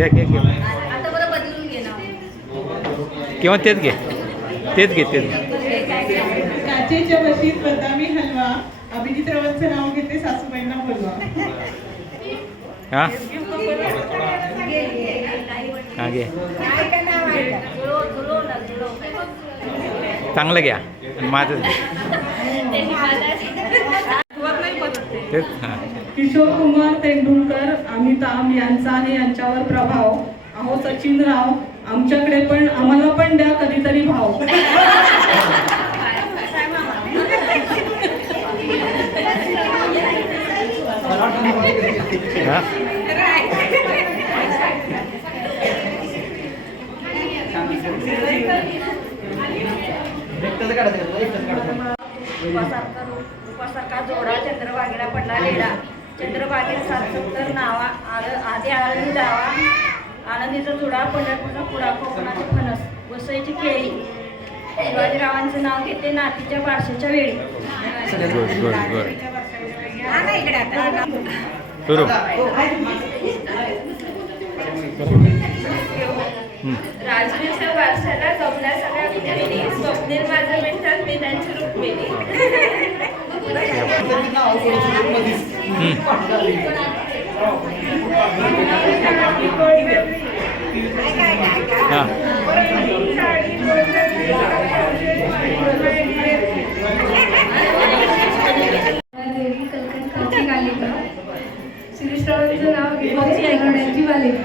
घ्या घ्या घ्या आता बरं बदलून घे ना. किंवा तेच घे. तेच घे तेच काचेच्या बशीत बदामी हलवा. अभिजित रावांचं नाव घेते सासूबाईंना बोलवा. हां? हां घे. चांगलं घ्या. घे. तेच हां. किशोर कुमार तेंडुलकर अमिताभ यांचा आणि यांच्यावर प्रभाव. अहो सचिन राव आमच्याकडे पण आम्हाला पण द्या कधीतरी भाव. उपासारखा जोडा चंद्रभागेला पडला रेडा. चंद्रभागेला सात सत्तर नावा आर- आधी आळंदी जावा. आनंदीचा जुडा पंढरपूरचा पुडा कोकणाचे फणस वसईची केळी. शिवाजीरावांचं नाव घेते नातीच्या बारशाच्या वेळी. राजवीरच्या वारशाला जमल्या सगळ्या विचारिणी स्वप्नील माझं मिळतात मी त्यांची रुक्मिणी.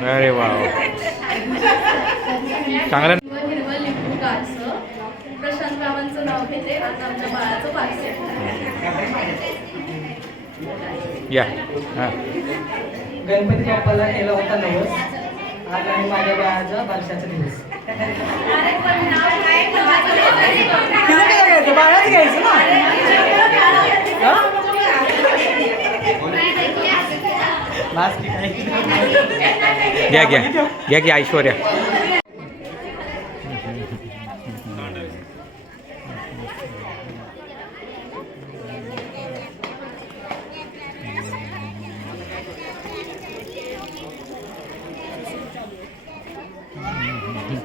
अरे वा. चांगलं. प्रशांत नाव घेते. आज आमच्या बाळाचं या. हां. गणपती बाप्पाला केला होता नवस आज आहे माझ्या बाळाचा बारशाचा दिवस. बाळाच घ्यायचं? ना? लास्ट घ्या घ्या. घ्या घ्या ऐश्वर्या.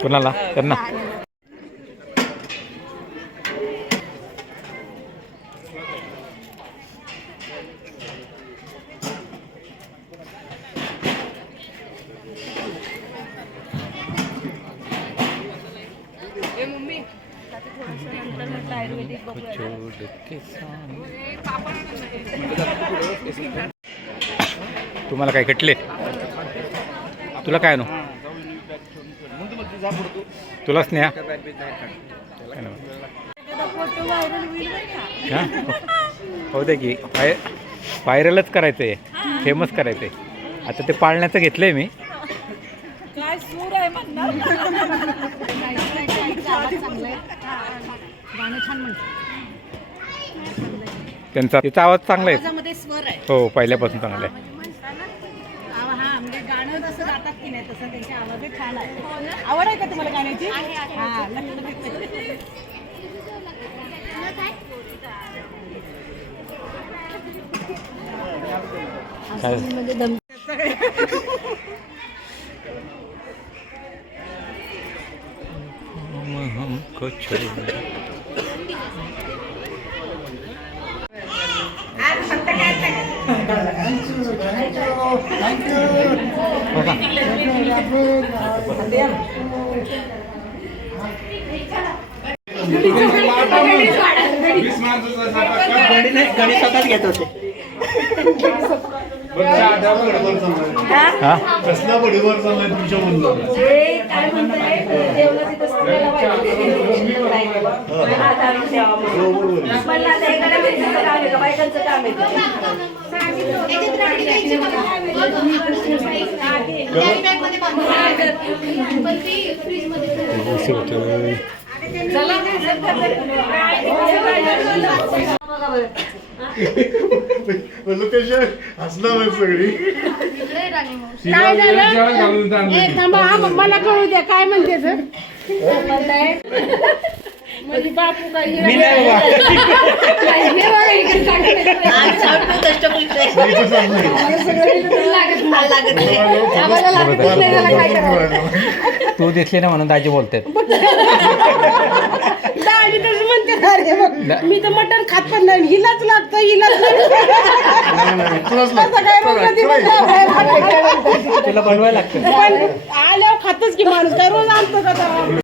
कुणाला? त्यांना. तुम्हाला काय कटले तुला काय नो? तुला स्नेहा? हा? हो दे की. पाय व्हायरलच करायचं आहे फेमस करायचं आहे आता ते पाळण्याचं घेतलं आहे मी. काय सूर आहे म्हणणार? त्यांचा तिचा आवाज चांगला आहे. मध्ये स्वर आहे. हो पहिल्यापासून चांगला आहे हा म्हणजे गाणं जसं गातात की नाही तसं त्यांची आवाज छान आहे आवड आहे का तुम्हाला गाण्याची? हा काय हमको छोड़ का? गणी नाही गणी स्वतःच घेत होते. हा? ते काय म्हणताय? काम आहे. बायकांचं काम आहे लोकेश हसणार सगळी. इकडे राणी मावशी. काय झालं? ए थांबा हा मला कळू द्या काय म्हणते तर म्हणजे बापू काय मी नाही बाबा तू दिसली ना म्हणून दाजी बोलतात. दाढी बघ. मी तर मटण खात पण नाही हिलाच लागतं हिलाच लागतं. असं काय रोज कधी बनवायला लागतं. तुला बनवायला लागतं पण आल्यावर खातच की माणूस काय रोज आणतो का तेव्हा?